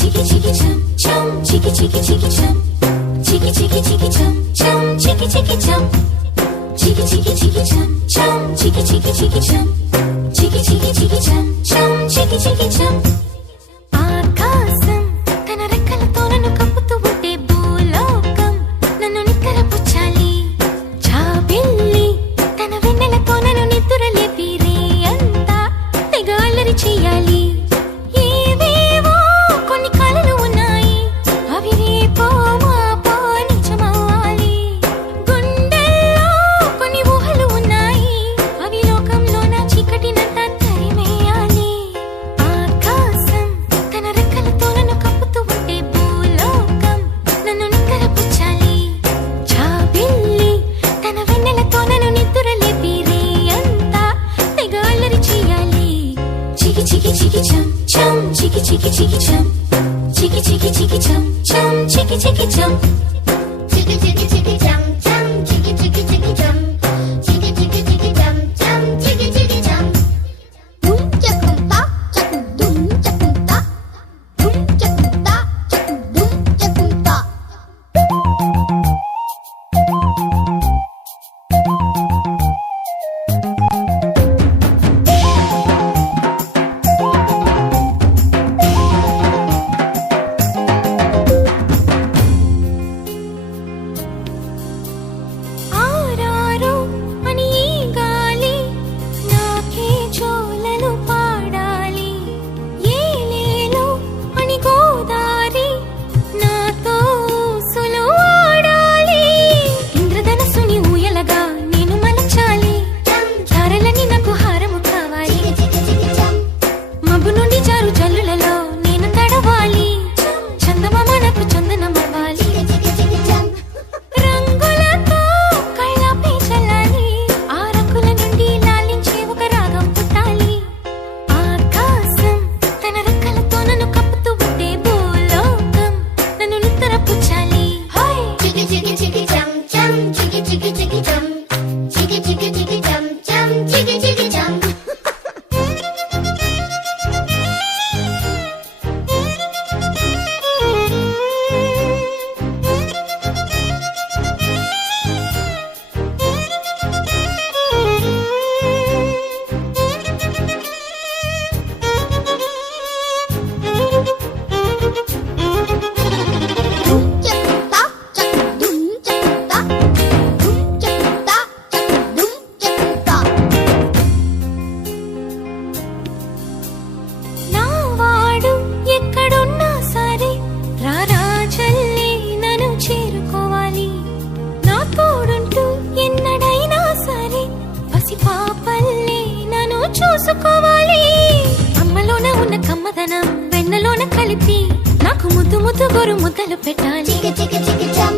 చికి చికి చం చం చికి చికి చికి చం చికి చికి చికి చం చం చికి చికి చం చికి చికి చికి చం చం చికి చికి చికి చం చికి చికి చికి చం చం చికి చికి చం ఆకాశం తన రెక్కలతో నన్ను కప్పుతూ ఉంటే భూలోకం నన్ను నిక్కరపుచ్చాలి జాబిల్లి తన వెన్నెలతో నన్ను నిద్రలేపి రే అంతా తెగ అల్లరి చెయ్యాలి ఏవేవో కొన్ని కలలు ఉన్నాయి అవి రేపో మాపో నిజమవ్వాలి గుండెల్లో కొన్ని ఊహలు ఉన్నాయి అవి లోకంలో నా చీకటినంతా తరిమేయాలి ఆకాశం తన రెక్కలతో నన్ను కప్పుతూ ఉంటే భూలోకం నన్ను నిక్కరపుచ్చాలి జాబిల్లి తన వెన్నెలతో నన్ను నిద్రలేపి రే అంతా తెగ అల్లరి చెయ్యాలి చికి చికి చికి చం చం చికి చికి చికి చం చికి చికి చికి చం చం చికి చికి చం చికి చికి చికి చం చం చికి చికి చికి చం చికి చికి చికి చం చం చికి చికి చం దుమ్ చకుంతా చకు దుమ్ చకుంతా దుమ్ చకుంతా చకు దుమ్ చకుంతా ఆరారు అని ఈ గాలి నాకే జోలలు పాడాలి ఏలేలో అని గోదారి నాతో ఊసులు ఆడాలి ఇంద్రధనస్సుని ఊయలగా నేను మలచాలి ధారలని నాకు హారము కావాలి చికి చికి చం మబ్బు నుండి జారు జల్లులలో నేను తడవాలి చందమామ నాకు చందనమవ్వాలి చికి చికి చం రంగులతో కళ్ళాపై చల్లాలి ఆ రంగుల నుండి లాలించే ఒక రాగం పుట్టాలి ఆకాశం తన రెక్కలతో నన్ను కప్పుతూ ఉంటే భూలోకం నన్ను నిద్రపుచ్చాలి చికి చికి చికి చం చం చికి చికి చికి చం చికి చికి చికి చం చం చికి చికి చం దుమ్ చకుంతా చకు దుమ్ చకుంతా దుమ్ చకుంతా చకు దుమ్ చకుంతా నా వాడు ఎక్కడున్నా సరే రారాజల్లే నన్ను చేరుకోవాలి నా తోడుంటూ ఎన్నడైనా సరే పసి పాపల్లే నన్ను చూసుకోవాలి అమ్మలోన ఉన్న కమ్మదనం వెన్నలోన కలిపి నాకు ముద్దు ముద్దు గొరు ముద్దలు పెట్టాలి చికి చికి చికి చం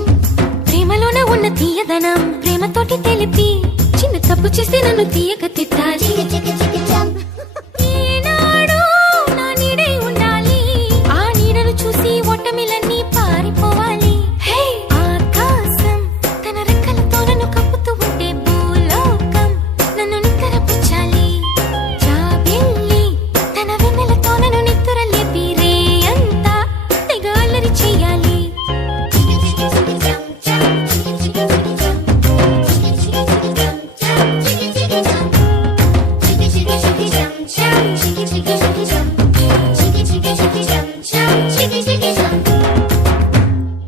ప్రేమలోన ఉన్న తీయదనం ప్రేమతోటి తెలిపి చిన్న తప్పు చేస్తే నన్ను తీయక తిట్టాలి